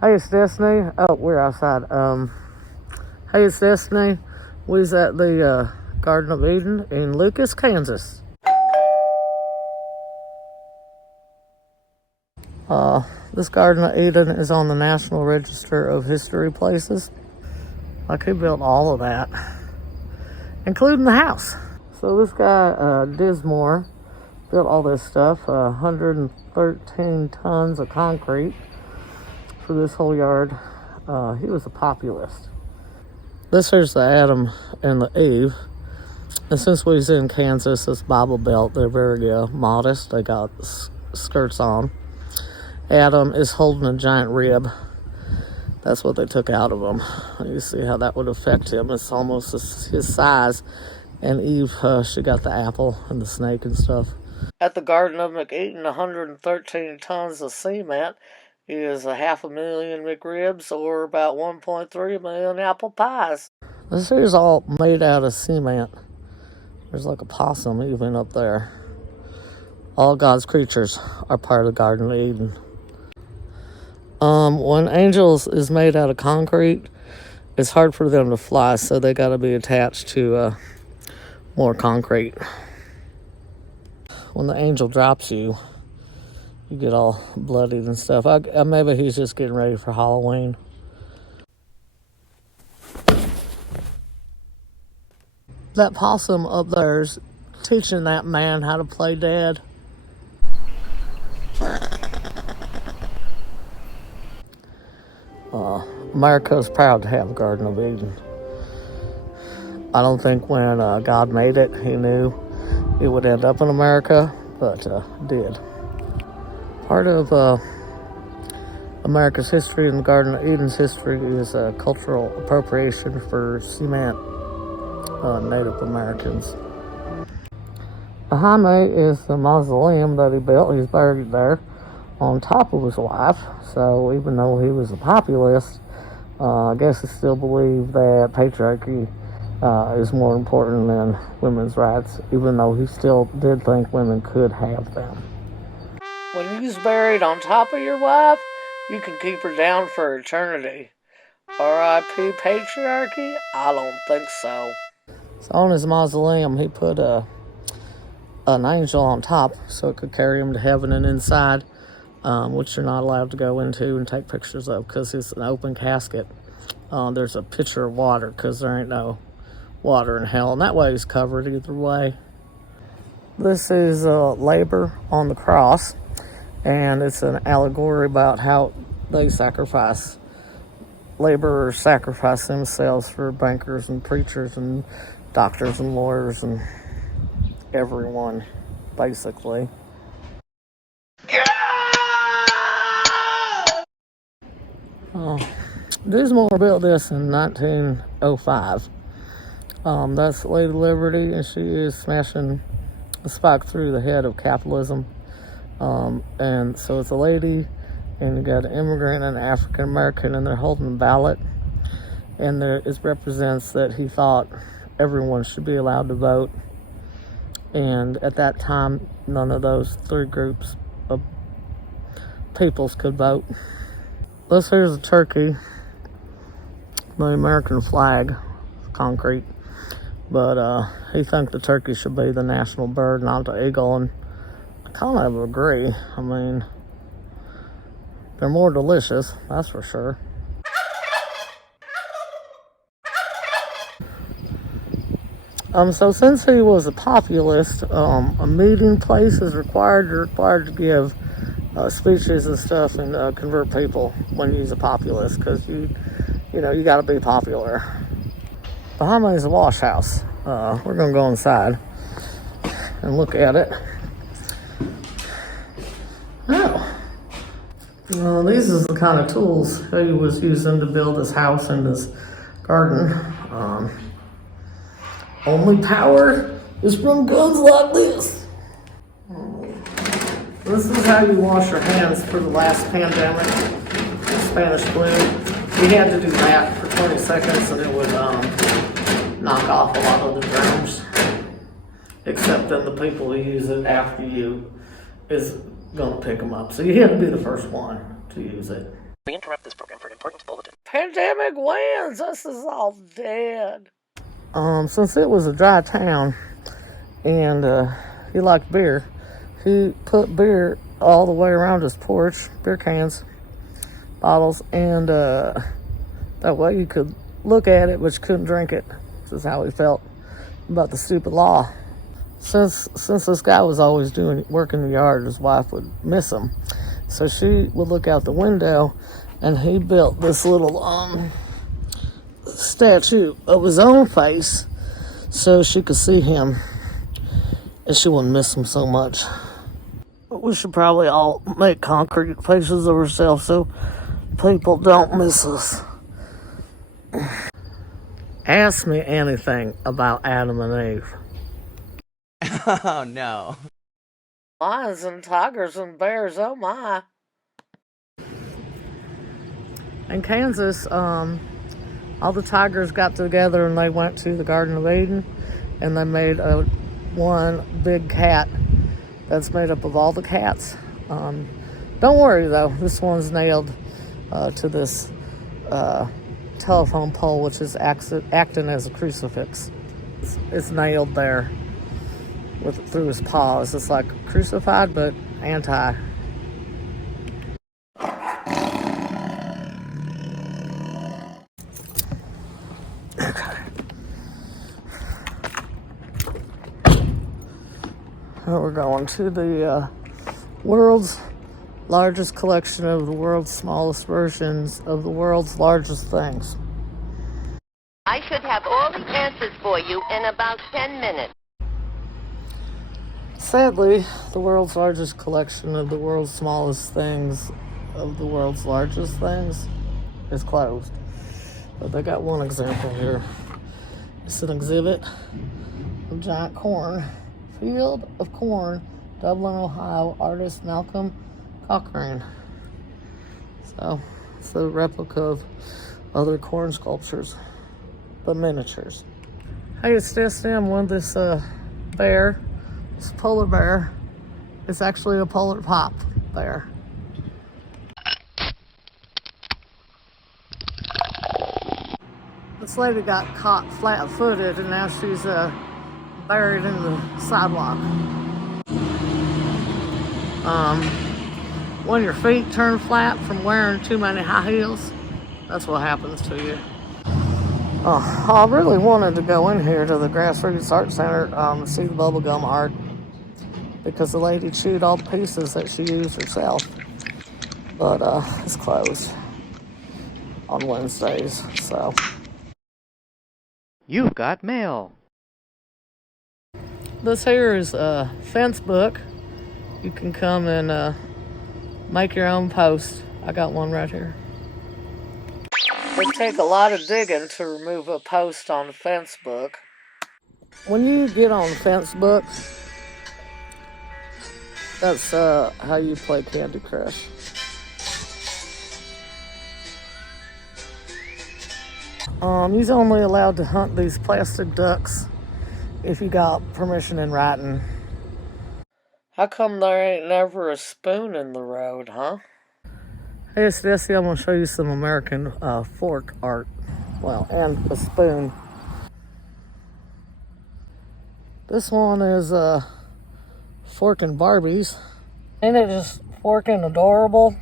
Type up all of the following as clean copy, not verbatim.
Hey, it's Destiny. Oh, we're outside. Hey, it's Destiny. We's at the Garden of Eden in Lucas, Kansas. This Garden of Eden is on the National Register of History Places. Like, he built all of that, including the house. So this guy, Dismore, built all this stuff, 113 tons of concrete for this whole yard. He was a populist. This here's the Adam and the Eve. And since we was in Kansas, this Bible Belt, they're very modest. They got skirts on. Adam is holding a giant rib. That's what they took out of him. You see how that would affect him. It's almost his size. And Eve, she got the apple and the snake and stuff. At the Garden of Eden, 113 tons of cement is 500,000 McRibs, or about 1.3 million apple pies. This here's all made out of cement. There's like a possum even up there. All God's creatures are part of the Garden of Eden. When angels is made out of concrete, it's hard for them to fly, so they got to be attached to more concrete. When the angel drops you, you get all bloodied and stuff. Maybe he's just getting ready for Halloween. That possum up there's teaching that man how to play dead. America's proud to have a Garden of Eden. I don't think when God made it, he knew it would end up in America, but did. Part of America's history and the Garden of Eden's history is cultural appropriation for cement Native Americans. Behind me is the mausoleum that he built. He's buried there on top of his wife. So even though he was a populist, I guess he still believed that patriarchy is more important than women's rights, even though he still did think women could have them. When you's buried on top of your wife, you can keep her down for eternity. R.I.P. patriarchy? I don't think so. So on his mausoleum, he put an angel on top so it could carry him to heaven and inside, which you're not allowed to go into and take pictures of because it's an open casket. There's a pitcher of water because there ain't no water in hell, and that way he's covered either way. This is labor on the cross, and it's an allegory about how they sacrifice. Laborers sacrifice themselves for bankers and preachers and doctors and lawyers and everyone, basically. Dismore built this in 1905. That's Lady Liberty, and she is smashing a spike through the head of capitalism. And so it's a lady, and you got an immigrant and an African American, and they're holding a ballot. And it represents that he thought everyone should be allowed to vote. And at that time, none of those three groups of peoples could vote. This here's a turkey, the American flag, concrete. But he thinks the turkey should be the national bird, not the eagle, and I kind of agree. I mean, they're more delicious, that's for sure. So since he was a populist, a meeting place is required. You're required to give speeches and stuff and convert people when you're a populist, because you got to be popular. Behind me is a wash house. We're gonna go inside and look at it. These is the kind of tools he was using to build his house and his garden. Only power is from guns like this. This is how you wash your hands for the last pandemic, Spanish flu. We had to do that for 20 seconds and it would knock off a lot of the germs. Except then the people who use it after you is going to pick them up. So you have to be the first one to use it. We interrupt this program important bulletin. Pandemic wins. This is all dead. Since it was a dry town and he liked beer, he put beer all the way around his porch, beer cans, bottles, and that way you could look at it but you couldn't drink it. This is how he felt about the stupid law. Since this guy was always doing work in the yard, his wife would miss him. So she would look out the window, and he built this little statue of his own face so she could see him and she wouldn't miss him so much. But we should probably all make concrete faces of ourselves so people don't miss us. Ask me anything about Adam and Eve. Oh no. Lions and tigers and bears, oh my. In Kansas, all the tigers got together and they went to the Garden of Eden and they made one big cat that's made up of all the cats. Don't worry though, this one's nailed to this telephone pole, which is acting as a crucifix. It's nailed there through his paws. It's like crucified but anti. Now we're going to the world's largest collection of the world's smallest versions of the world's largest things. I should have all the answers for you in about 10 minutes. Sadly, the world's largest collection of the world's smallest things of the world's largest things is closed. But they got one example here. It's an exhibit of giant corn. Field of Corn, Dublin, Ohio, artist Malcolm Cochrane. So, it's a replica of other corn sculptures, but miniatures. Hey, it's Destiny. I'm one of this bear. It's a polar bear. It's actually a polar pop bear. This lady got caught flat-footed and now she's buried in the sidewalk. When your feet turn flat from wearing too many high heels, that's what happens to you. I really wanted to go in here to the Grassroots Art Center to see the bubblegum art because the lady chewed all the pieces that she used herself. But it's closed on Wednesdays, so. You've got mail. This here is a fence book. You can come and make your own post. I got one right here. It take a lot of digging to remove a post on a fence book. When you get on fence book, that's how you play Candy Crush. You're only allowed to hunt these plastic ducks if you got permission in writing. How come there ain't never a spoon in the road, huh? Hey, it's Desi. I'm going to show you some American fork art. Well, and a spoon. This one is forking Barbies. Ain't it just forking adorable?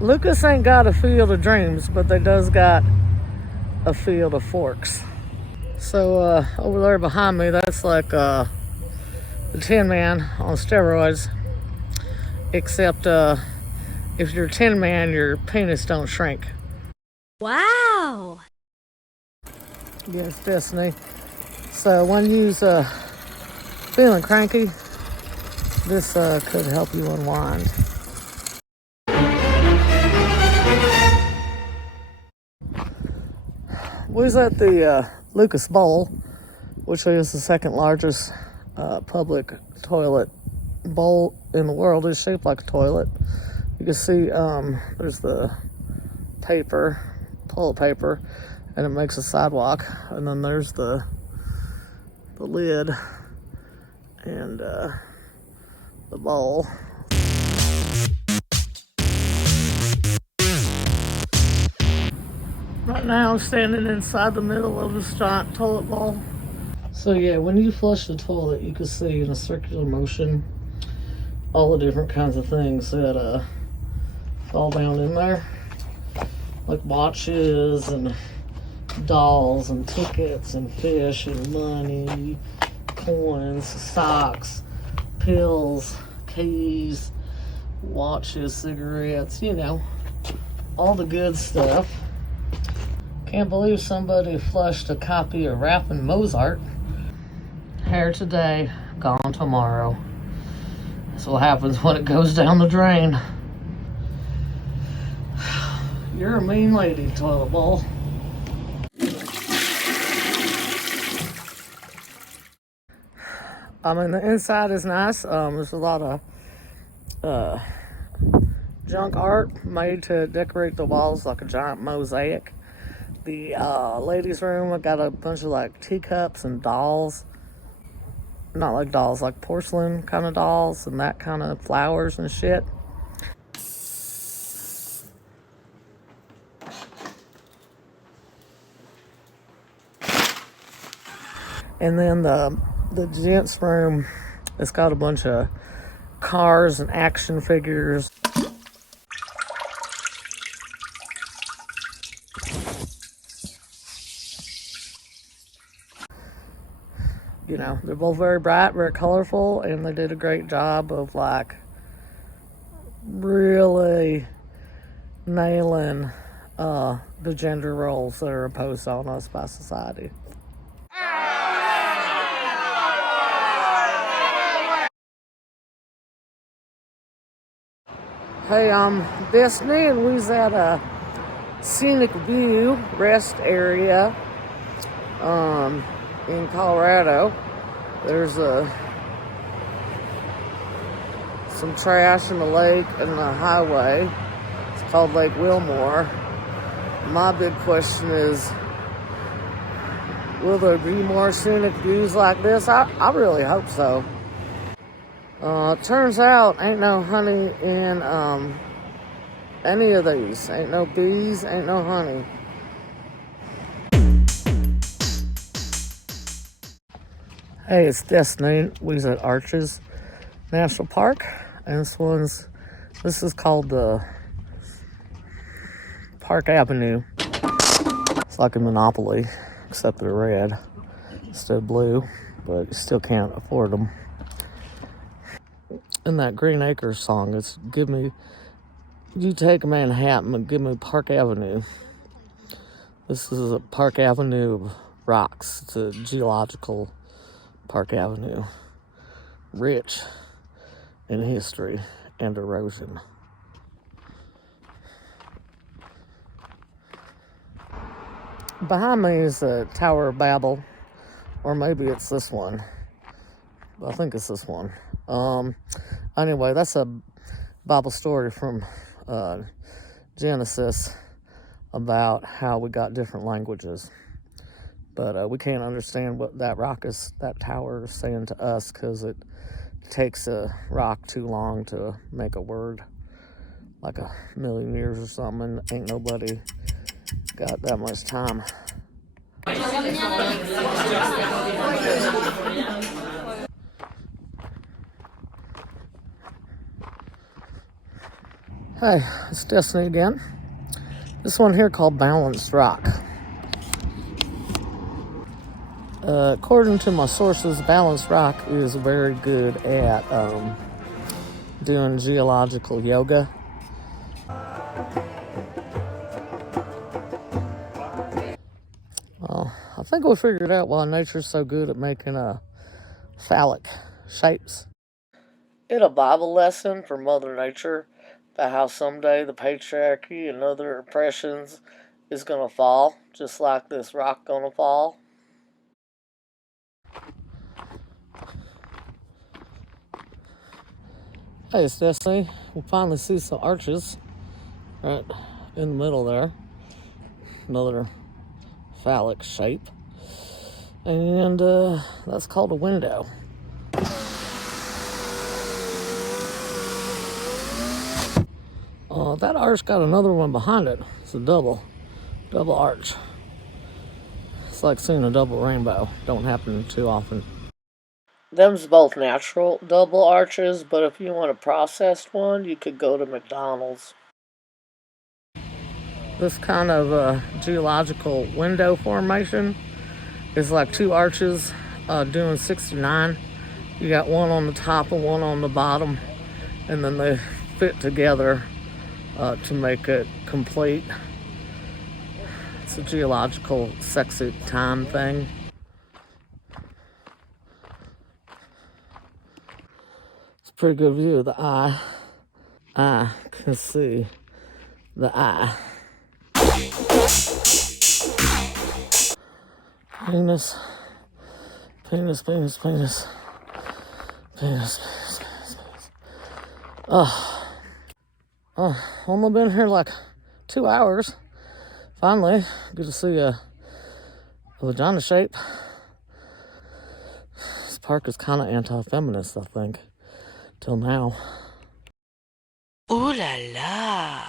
Lucas ain't got a field of dreams, but they does got a field of forks. So over there behind me, that's like the Tin Man on steroids. Except if you're a Tin Man, your penis don't shrink. Wow! Yes, Destiny. So when you's feeling cranky, this could help you unwind. We was at the Lucas Bowl, which is the second largest public toilet bowl in the world. It's shaped like a toilet. You can see there's the paper, toilet paper, and it makes a sidewalk. And then there's the lid and the bowl. Right now I'm standing inside the middle of this giant toilet bowl. So yeah, when you flush the toilet, you can see in a circular motion all the different kinds of things that fall down in there. Like watches and dolls and tickets and fish and money, coins, socks, pills, keys, watches, cigarettes, you know, all the good stuff. Can't believe somebody flushed a copy of Rappin' Mozart. Here today, gone tomorrow. That's what happens when it goes down the drain. You're a mean lady, toilet bowl. I mean, the inside is nice. There's a lot of junk art made to decorate the walls like a giant mosaic. The ladies' room, I got a bunch of like teacups and dolls. Not like dolls, like porcelain kind of dolls and that kind of flowers and shit. And then the gents' room, it's got a bunch of cars and action figures. You know, they're both very bright, very colorful, and they did a great job of like really nailing the gender roles that are imposed on us by society. Hey, I'm Destiny, and we was at a scenic view rest area in Colorado. There's some trash in the lake and the highway. It's called Lake Wilmore. My big question is, will there be more scenic views like this? I really hope so. Turns out ain't no honey in any of these. Ain't no bees, ain't no honey. Hey, it's Destiny. We was at Arches National Park, and this is called the Park Avenue. It's like a Monopoly, except they're red instead of blue, but you still can't afford them. In that Green Acres song, it's you take Manhattan and give me Park Avenue. This is a Park Avenue of rocks. It's a geological Park Avenue, rich in history and erosion. Behind me is the Tower of Babel, or maybe it's this one. I think it's this one. Anyway, that's a Bible story from Genesis about how we got different languages. But we can't understand what that tower is saying to us, because it takes a rock too long to make a word, like 1,000,000 years or something. Ain't nobody got that much time. Hey, it's Destiny again. This one here called Balanced Rock. According to my sources, Balanced Rock is very good at doing geological yoga. Well, I think we figured out why nature's so good at making phallic shapes. In a Bible lesson from Mother Nature about how someday the patriarchy and other oppressions is going to fall, just like this rock going to fall. Hey, it's Destiny. We finally see some arches right in the middle there. Another phallic shape. And that's called a window. That arch got another one behind it. It's a double. Double arch. It's like seeing a double rainbow. Don't happen too often. Them's both natural double arches, but if you want a processed one, you could go to McDonald's. This kind of geological window formation is like two arches doing 69. You got one on the top and one on the bottom, and then they fit together to make it complete. It's a geological sexy time thing. It's a pretty good view of the eye. I can see the eye. Penis, penis, penis, penis, penis, penis, penis, penis. Only been here like 2 hours. Finally, good to see a vagina shape. This park is kind of anti-feminist, I think, till now. Ooh la la.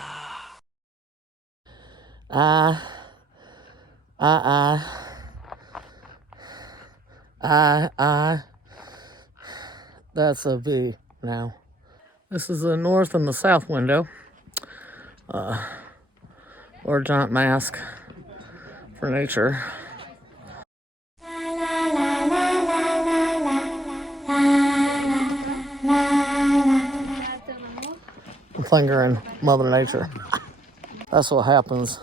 That's a V now. This is the north and the south window. Or a giant mask for nature. I'm fingering Mother Nature. That's what happens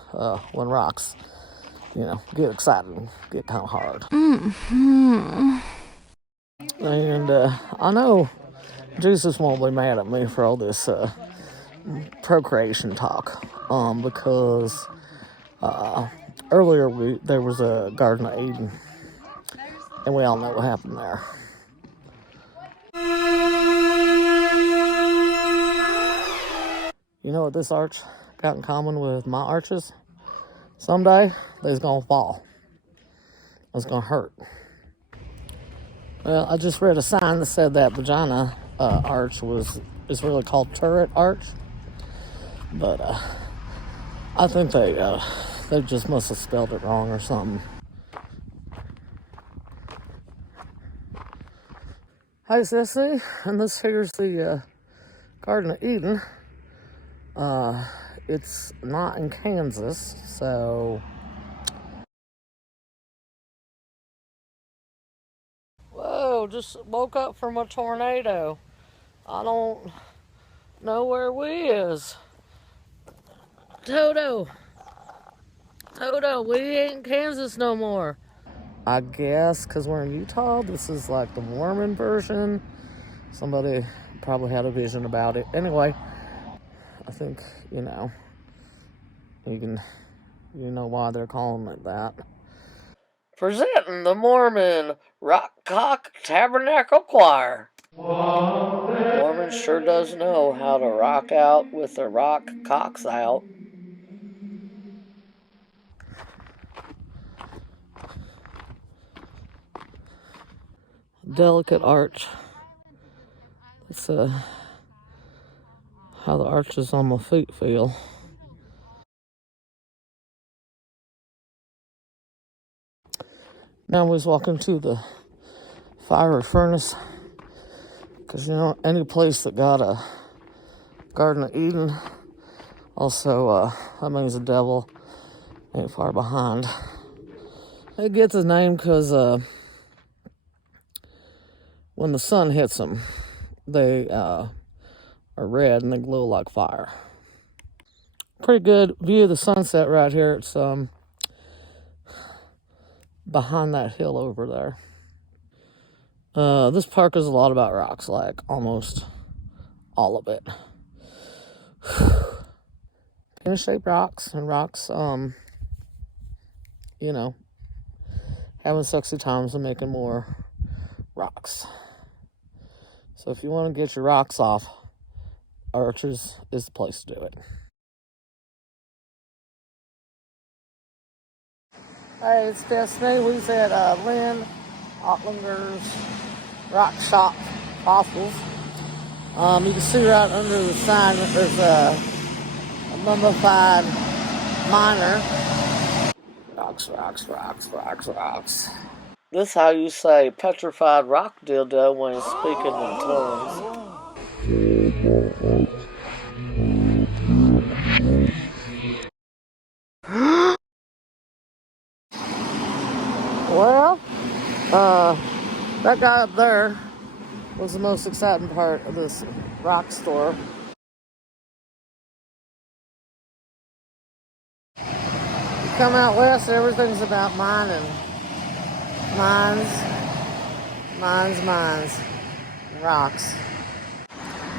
when rocks, get excited and get kind of hard. Mm-hmm. And I know Jesus won't be mad at me for all this procreation talk, because earlier there was a Garden of Eden, and we all know what happened there. You know what this arch got in common with my arches? Someday, they's gonna fall. It's gonna hurt. Well, I just read a sign that said that vagina arch is really called turret arch. But I think they just must have spelled it wrong or something. Hi, Sissy, and this here's the Garden of Eden. It's not in Kansas, so... Whoa, just woke up from a tornado. I don't know where we is. Toto, we ain't in Kansas no more. I guess because we're in Utah, this is like the Mormon version. Somebody probably had a vision about it. Anyway, I think, you know why they're calling it that. Presenting the Mormon Rock Cock Tabernacle Choir. Mormon sure does know how to rock out with their rock cocks out. Delicate arch. It's how the arches on my feet feel. Now I was walking to the fiery furnace, because any place that got a Garden of Eden, also that means the devil ain't far behind. It gets its name because when the sun hits them, they are red and they glow like fire. Pretty good view of the sunset right here. It's behind that hill over there. This park is a lot about rocks, like almost all of it. Penis-shaped rocks and rocks, having sexy times and making more rocks. So if you want to get your rocks off, Arches is the place to do it. Hey, it's Destiny. We's at Lynn Otlinger's Rock Shop Fossils. You can see right under the sign that there's a mummified miner Rocks. This how you say petrified rock dildo when he's speaking in tongues. Well, that guy up there was the most exciting part of this rock store. You come out west, everything's about mining. Mines. Rocks.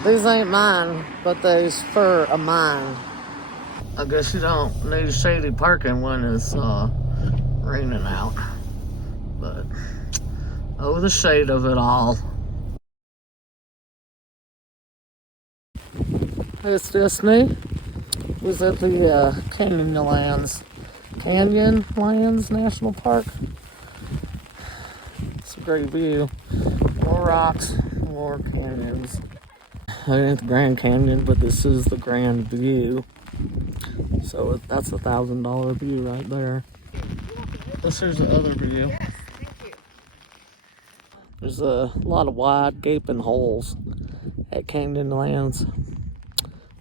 These ain't mine, but they's for a mine. I guess you don't need shady parking when it's raining out. But, oh, the shade of it all. It's Destiny. Was at the Canyonlands National Park. It's a great view. More rocks, more canyons. I ain't the Grand Canyon, but this is the Grand View. So that's $1,000 view right there. This here's the other view. There's a lot of wide gaping holes at Canyonlands.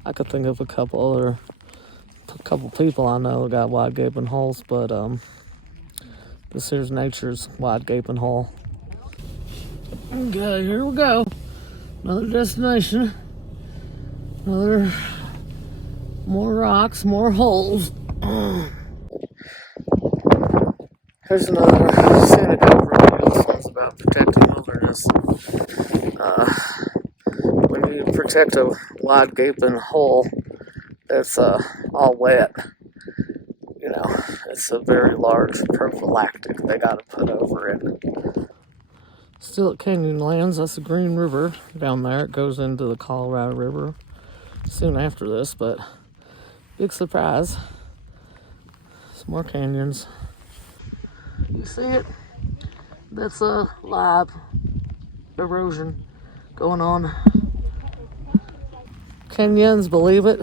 I could think of a couple people I know got wide gaping holes, but this here's nature's wide gaping hole. Okay, here we go. Another destination. More rocks, more holes. Here's another scenic overview. This one's about protecting wilderness. When you protect a wide gaping hole that's all wet, you know, it's a very large prophylactic they got to put over it. Still at Canyonlands, that's the Green River down there. It goes into the Colorado River soon after this, but big surprise. Some more canyons. You see it? That's a live erosion going on. Canyons, believe it.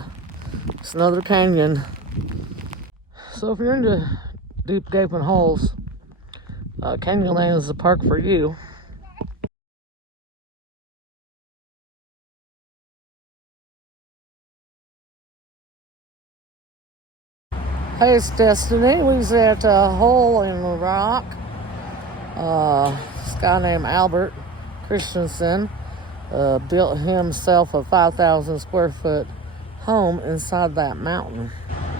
It's another canyon. So if you're into deep gaping holes, Canyonlands is the park for you. Hey, it's Destiny. We was at a hole in the rock. This guy named Albert Christensen built himself a 5,000 square foot home inside that mountain.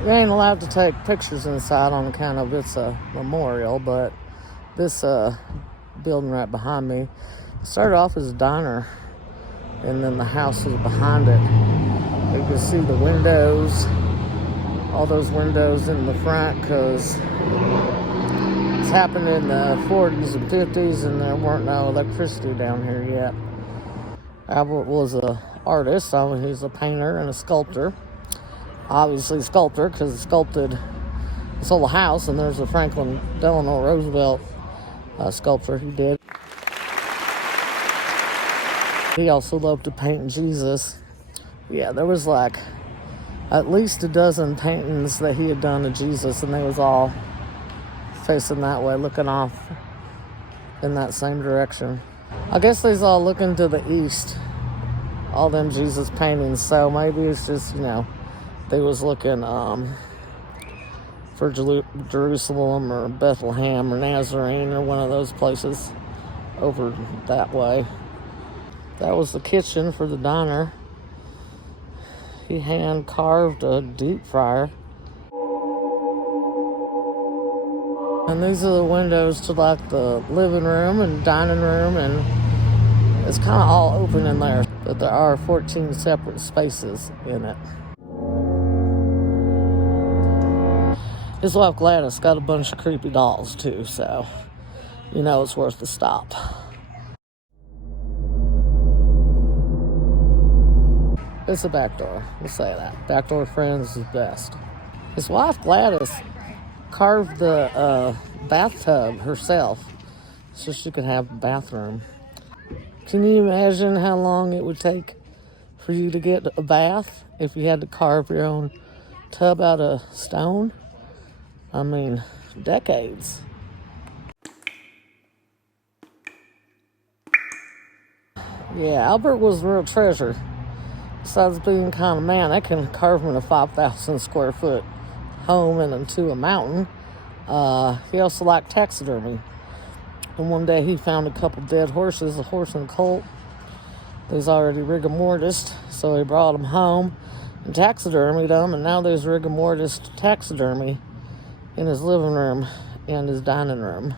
You ain't allowed to take pictures inside on account of it's a memorial, but this building right behind me started off as a diner, and then the house was behind it. You can see the windows, all those windows in the front, because it's happened in the 40s and 50s, and there weren't no electricity down here yet. Albert was an artist, so he's a painter and a sculptor. Obviously a sculptor, because he sculpted this whole house, and there's a Franklin Delano Roosevelt sculpture he did. He also loved to paint Jesus. Yeah, there was like at least a dozen paintings that he had done of Jesus, and they was all facing that way, looking off in that same direction. I guess they's all looking to the east, all them Jesus paintings, so maybe it's just, you know, they was looking for Jerusalem or Bethlehem or Nazarene or one of those places over that way. That was the kitchen for the diner. He hand carved a deep fryer. And these are the windows to like the living room and dining room, and it's kind of all open in there, but there are 14 separate spaces in it. His wife Gladys got a bunch of creepy dolls too, so you know it's worth the stop. It's a back door, we'll say that. Backdoor friends is best. His wife Gladys carved the bathtub herself so she could have a bathroom. Can you imagine how long it would take for you to get a bath if you had to carve your own tub out of stone? I mean, decades. Yeah, Albert was a real treasure. Besides being kind of man that can carve him in a 5,000 square foot home and into a mountain, he also liked taxidermy. And one day he found a couple dead horses, a horse and a colt. There's already rigor mortis, so he brought them home and taxidermied them, and now there's rigor mortis taxidermy in his living room and his dining room.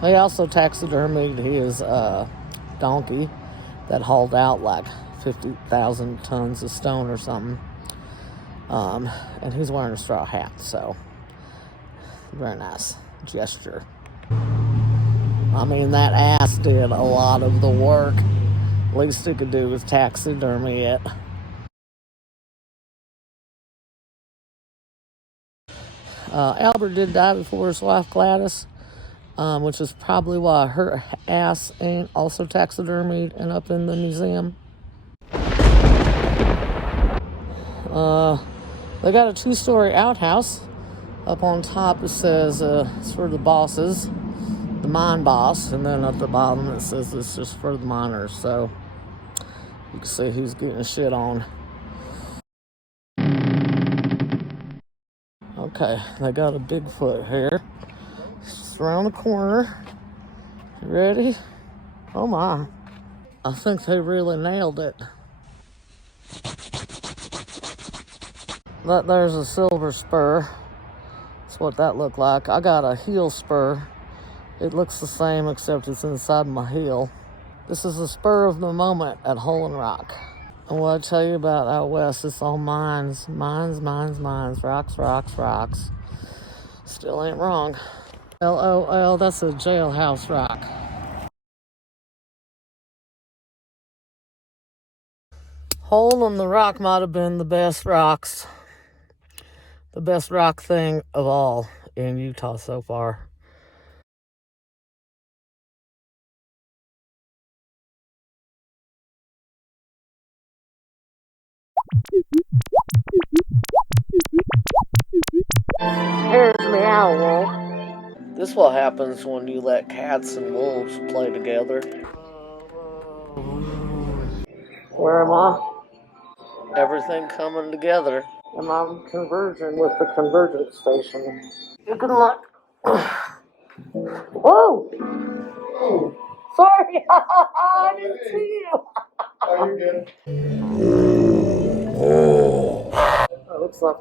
He also taxidermied his donkey that hauled out like 50,000 tons of stone or something. And he's wearing a straw hat, so very nice gesture. I mean, that ass did a lot of the work. Least he could do was taxidermy it. Albert did die before his wife Gladys, which is probably why her ass ain't also taxidermied and up in the museum. They got a 2-story outhouse. Up on top it says it's for the bosses, the mine boss, and then at the bottom it says it's just for the miners, so you can see who's getting shit on. Okay, they got a Bigfoot here. It's around the corner. You ready? Oh my. I think they really nailed it. There's a silver spur. That's what that looked like. I got a heel spur. It looks the same except it's inside my heel. This is the spur of the moment at Hole in Rock. And what I tell you about out west, it's all mines. Mines, mines, mines. Rocks, rocks, rocks. Still ain't wrong. LOL, that's a jailhouse rock. Hole in the Rock might have been the best rocks. The best rock thing of all in Utah so far. Here's the owl. This is what happens when you let cats and wolves play together. Where am I? Everything coming together. And I'm converging with the convergence station. You can look. Whoa! Sorry, I didn't see you. Oh, you're good. It looks like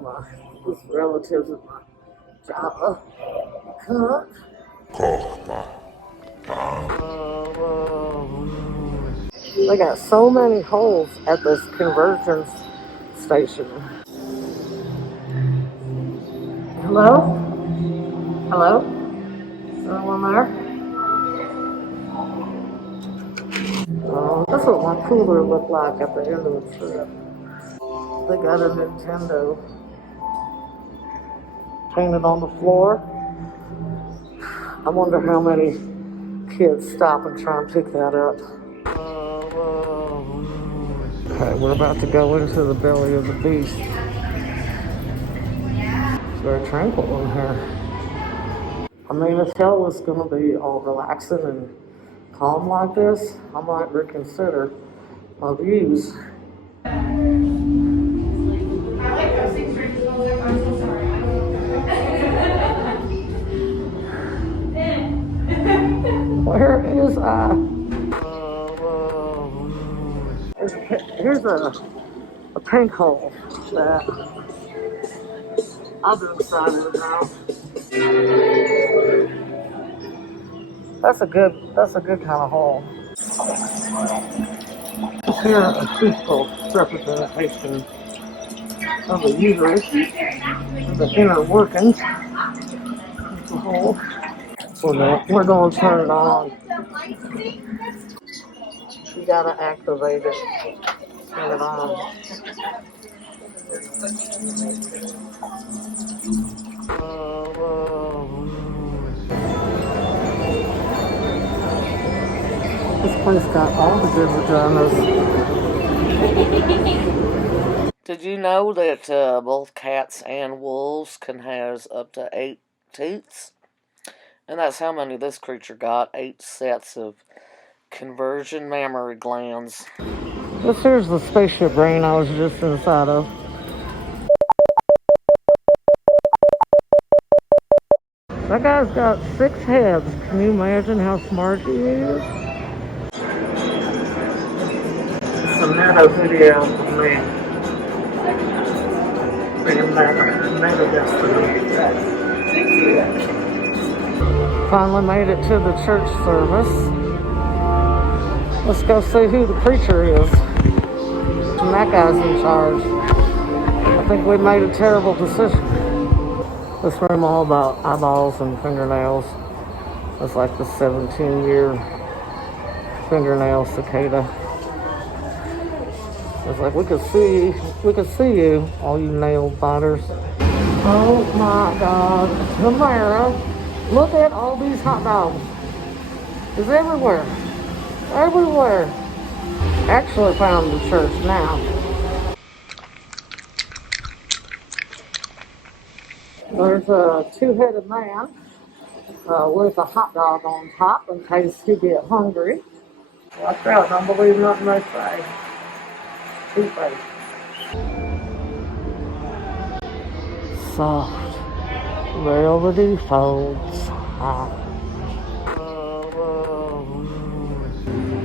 this relatives of my Java cook. They got so many holes at this convergence station. Hello? Hello? Anyone there? That's what my cooler looked like at the end of the trip. They got a Nintendo painted on the floor. I wonder how many kids stop and try and pick that up. Okay, we're about to go into the belly of the beast. It's very tranquil in here. I mean, if hell was going to be all relaxing and calm like this, I might reconsider my views. Where is I? Here's a pink hole that I've been excited about. That's a good kind of hole. It's here a physical representation of the uterus and the inner workings of the hole. We're going to turn it on. You gotta activate it. Turn it on. This place got all the good vaginas. Did you know that both cats and wolves can have up to 8 teats. And that's how many this creature got. 8 sets of conversion mammary glands. This here's the spaceship brain I was just inside of. That guy's got 6 heads. Can you imagine how smart he is? It's a nano video of me. Being nano destiny. Finally made it to the church service. Let's go see who the preacher is. And that guy's in charge. I think we made a terrible decision. This room all about eyeballs and fingernails. It's like the 17-year fingernail cicada. It's like we could see you, all you nail biters. Oh my God, Tamara, look at all these hot dogs. It's everywhere, everywhere. Actually found the church now. There's a 2-headed man with a hot dog on top in case he get hungry. Watch out, don't believe nothing they say. Two-faced. Soft, velvety folds.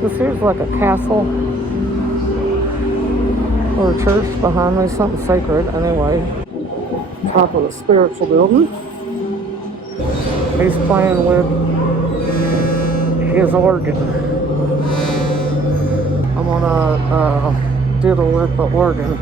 This here's like a castle or a church behind me, something sacred anyway. Top of the spiritual building. He's playing with his organ. I'm gonna diddle with the organ.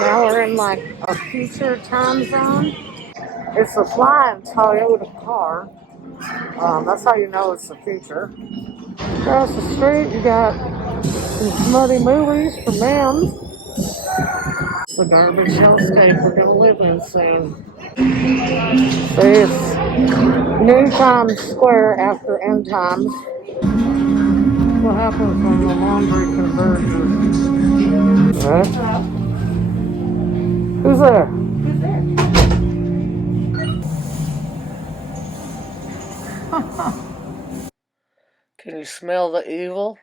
Now we're in like a future time zone. It's a flying Toyota car. That's how you know it's the future. Across the street, you got some smutty movies for men. It's the garbage hellscape we're gonna live in soon. See, it's New Times Square after end times. What happens when the laundry converges? Right? Who's there? Can you smell the evil?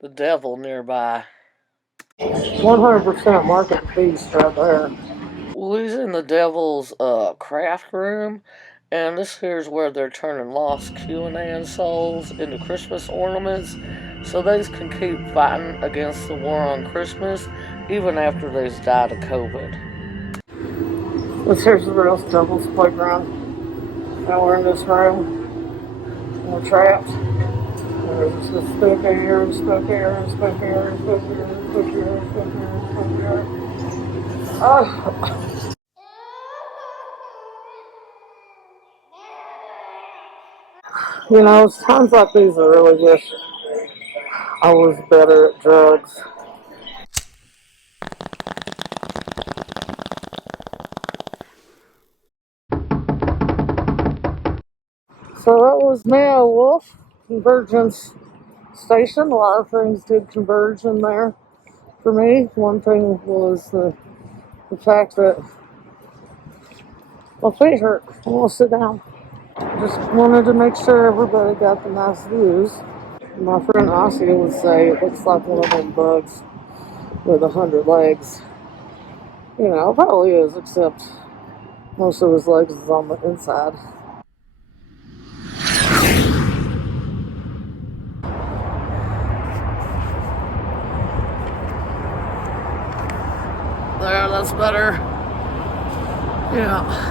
The devil nearby. 100% market beast right there. Well, he's in the devil's craft room, and this here's where they're turning lost QAnon souls into Christmas ornaments, so they can keep fighting against the war on Christmas, even after they've died of COVID. This here's the real devil's playground. Now we're in this room, and we're trapped. There's just spook air, and spook air, and spook air, and spook air, and spook air, and spook air, and spook air. Oh. You know, times like these I really wish I was better at drugs. So that was Mayo Wolf Convergence Station. A lot of things did converge in there for me. One thing was the fact that my feet hurt. I want to sit down. Just wanted to make sure everybody got the nice views. My friend Ossie would say it looks like one of them bugs with 100 legs. You know, it probably is, except most of his legs is on the inside. There, that's better. Yeah.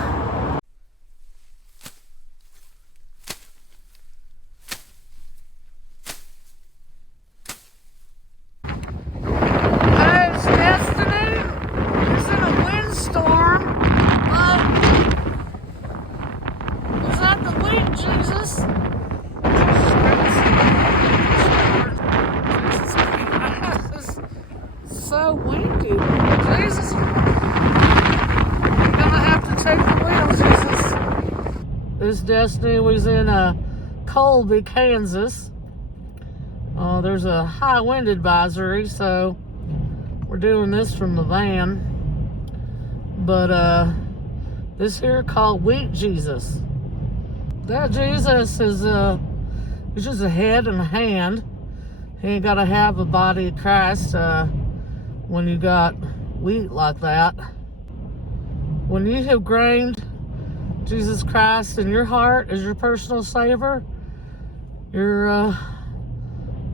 so windy. Jesus. You're gonna have to take the wheel, Jesus. This Destiny was in Colby, Kansas. There's a high wind advisory, so we're doing this from the van. But this here called Wheat Jesus. That Jesus is he's just a head and a hand. He ain't gotta have a body of Christ when you got wheat like that. When you have grained Jesus Christ in your heart as your personal savior, you're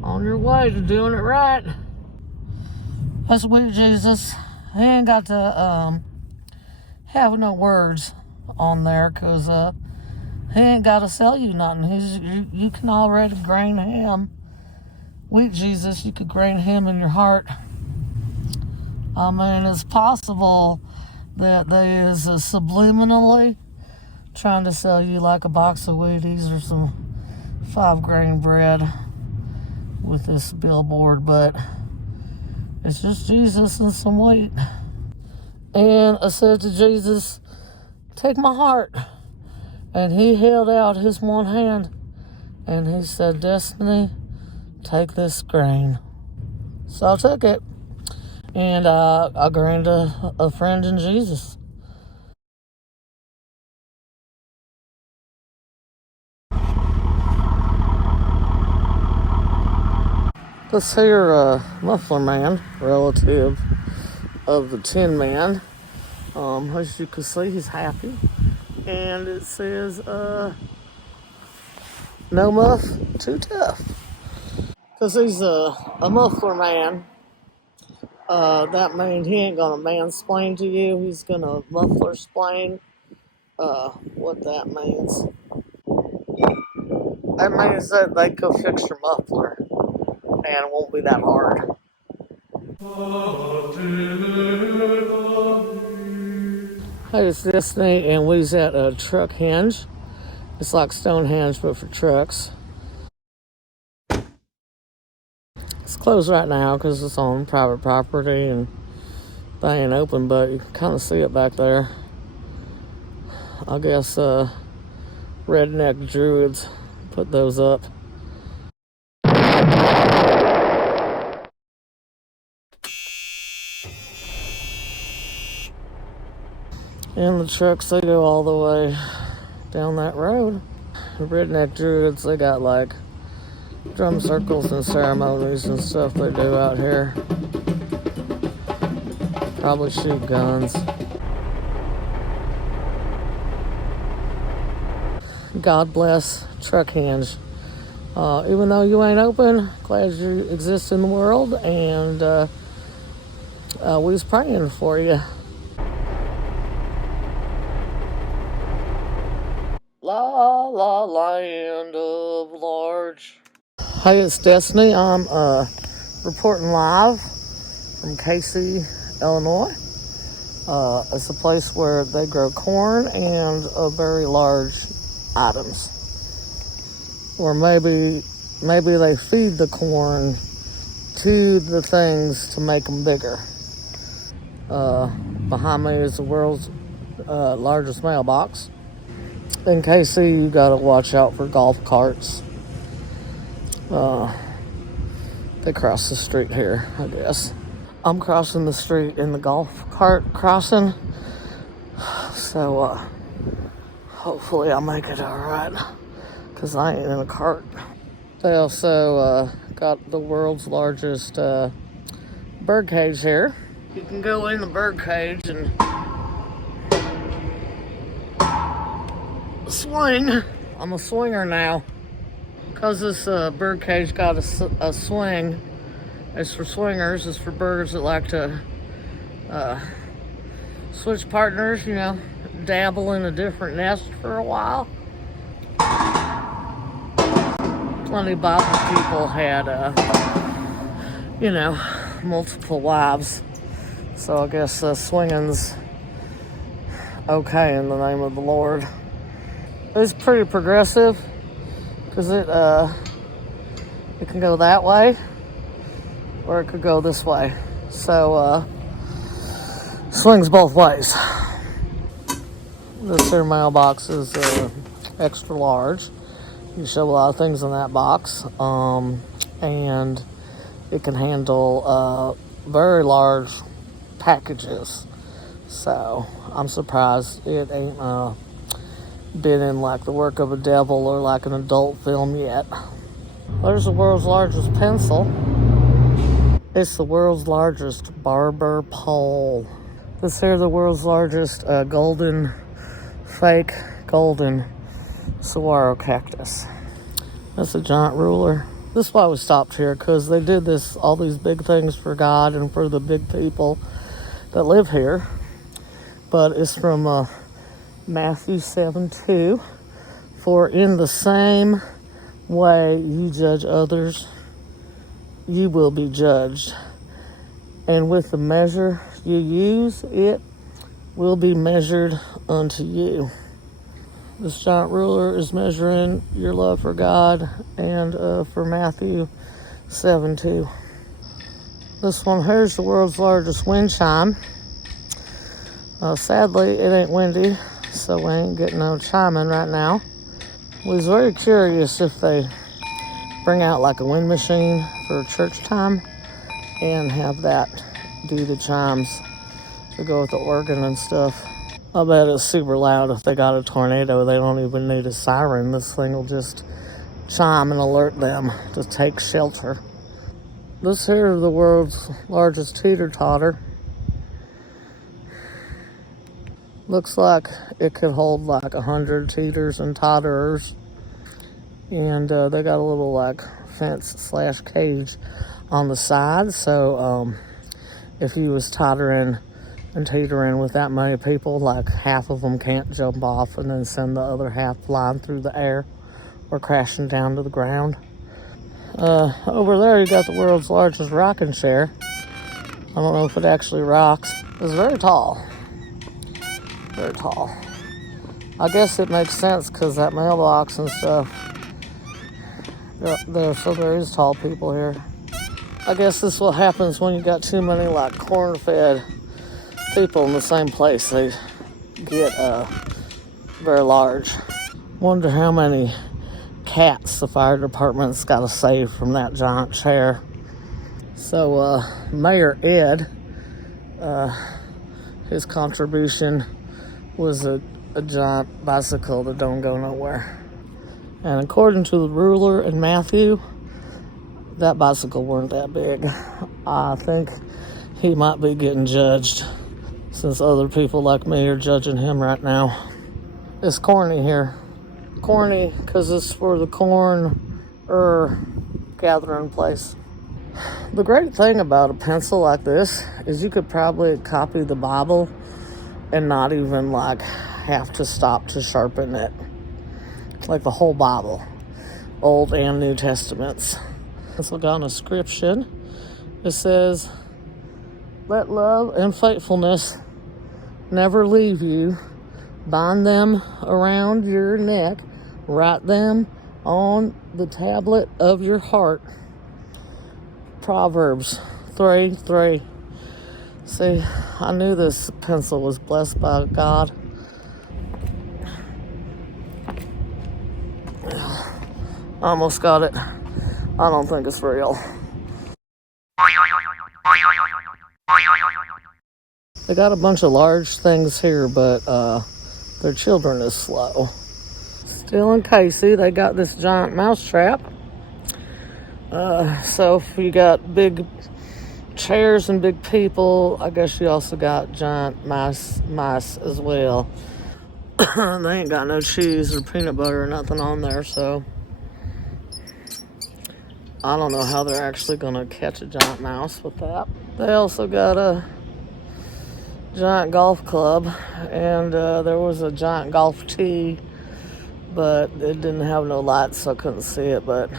on your way to doing it right. That's Wheat Jesus. He ain't got to have no words on there, because he ain't got to sell you nothing. You can already grain him. Wheat Jesus, you could grain him in your heart. I mean, it's possible that there is subliminally trying to sell you like a box of Wheaties or some 5-grain bread with this billboard, but it's just Jesus and some wheat. And I said to Jesus, take my heart. And he held out his one hand and he said, Destiny, take this grain. So I took it, and I grained a friend in Jesus. This here muffler man, relative of the Tin Man, as you can see, he's happy. And it says, no muff, too tough. Because he's a muffler man. That means he ain't gonna mansplain to you. He's gonna muffler-splain. What that means. That means that they could fix your muffler and it won't be that hard. Hey, it's Destiny, and we was at a truck hinge. It's like Stonehenge, but for trucks. It's closed right now because it's on private property and they ain't open, but you can kind of see it back there. I guess redneck druids put those up. And the trucks, they go all the way down that road. The redneck druids, they got like drum circles and ceremonies and stuff they do out here. Probably shoot guns. God bless Truck Hinge. Even though you ain't open, glad you exist in the world, and we was praying for you. La la land of large. Hey, it's Destiny. I'm reporting live from Casey, Illinois. It's a place where they grow corn and very large items. Or maybe they feed the corn to the things to make them bigger. Behind me is the world's largest mailbox. In Casey, you gotta watch out for golf carts. They cross the street here, I guess. I'm crossing the street in the golf cart crossing. So, hopefully I'll make it alright. Because I ain't in a cart. They also got the world's largest bird cage here. You can go in the bird cage and swing. I'm a swinger now. Because this bird cage got a swing. It's for swingers. It's for birds that like to switch partners, you know, dabble in a different nest for a while. Plenty of Bible people had, you know, multiple wives. So I guess swinging's okay in the name of the Lord. It's pretty progressive because it can go that way or it could go this way. So, swings both ways. This here mailbox is extra large. You shove a lot of things in that box, and it can handle very large packages. So I'm surprised it ain't been in like the work of a devil or like an adult film yet. There's the world's largest pencil. It's the world's largest barber pole. This here the world's largest fake golden saguaro cactus. That's a giant ruler. This is why we stopped here, because they did all these big things for God and for the big people that live here. But it's from Matthew 7:2. For in the same way you judge others, you will be judged. And with the measure you use, it will be measured unto you. This giant ruler is measuring your love for God and for Matthew 7:2. This one here's the world's largest wind chime. Sadly, it ain't windy, so we ain't getting no chiming right now. We was very curious if they bring out like a wind machine for church time and have that do the chimes to go with the organ and stuff. I bet it's super loud. If they got a tornado, they don't even need a siren. This thing will just chime and alert them to take shelter. This here is the world's largest teeter-totter. Looks like it could hold like 100 teeters and totterers. And they got a little like fence/cage on the side. So if you was tottering and teetering with that many people, like half of them can't jump off and then send the other half flying through the air or crashing down to the ground. Over there you got the world's largest rocking chair. I don't know if it actually rocks. It's very tall. Very tall. I guess it makes sense because that mailbox and stuff. So there is tall people here. I guess this is what happens when you got too many like corn-fed people in the same place. They get very large. Wonder how many cats the fire department's got to save from that giant chair. So Mayor Ed, his contribution was a giant bicycle that don't go nowhere. And according to the ruler in Matthew, that bicycle weren't that big. I think he might be getting judged, since other people like me are judging him right now. It's corny here. Corny because it's for the corn gathering place. The great thing about a pencil like this is you could probably copy the Bible and not even like have to stop to sharpen it. Like the whole Bible, Old and New Testaments. It's got an inscription. It says, "Let love and faithfulness never leave you. Bind them around your neck. Write them on the tablet of your heart." Proverbs 3:3. See, I knew this pencil was blessed by God. Almost got it. I don't think it's real. They got a bunch of large things here, but their children is slow. Still in Casey, they got this giant mouse trap. So if you got big chairs and big people, I guess you also got giant mice as well. They ain't got no cheese or peanut butter or nothing on there, so I don't know how they're actually gonna catch a giant mouse with that. They also got a giant golf club, and there was a giant golf tee, but it didn't have no lights, so I couldn't see it, but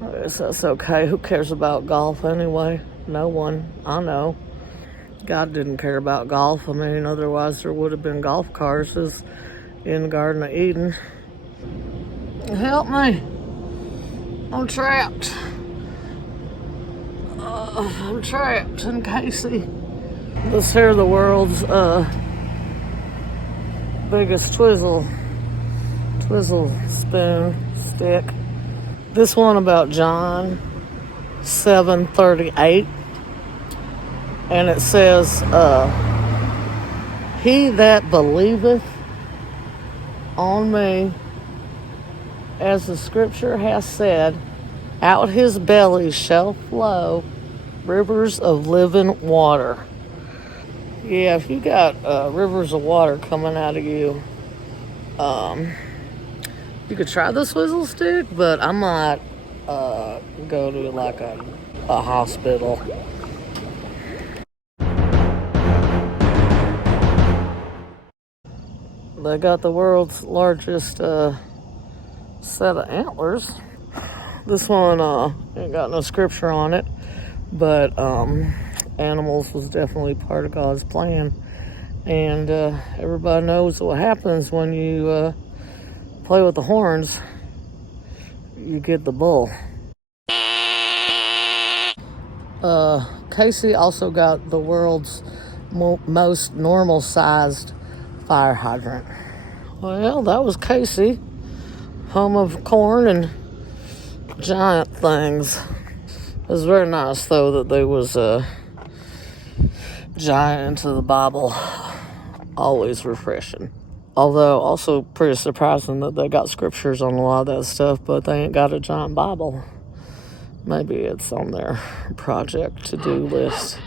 I guess that's okay. Who cares about golf anyway? No one. I know. God didn't care about golf. I mean, otherwise there would have been golf courses in the Garden of Eden. Help me. I'm trapped. I'm trapped in Casey. This here the world's biggest twizzle spoon stick. This one about John 7:38, and it says, "He that believeth on me, as the scripture has said, out his belly shall flow rivers of living water." Yeah, if you got rivers of water coming out of you, you could try the swizzle stick, but I might go to like a hospital. They got the world's largest set of antlers. This one ain't got no scripture on it, but animals was definitely part of God's plan. And everybody knows what happens when you play with the horns. You get the bull. Casey also got the world's most normal-sized fire hydrant. Well, that was Casey, home of corn and giant things. It was very nice, though, that they was giant into the Bible. Always refreshing. Although, also pretty surprising that they got scriptures on a lot of that stuff, but they ain't got a giant Bible. Maybe it's on their project to-do list.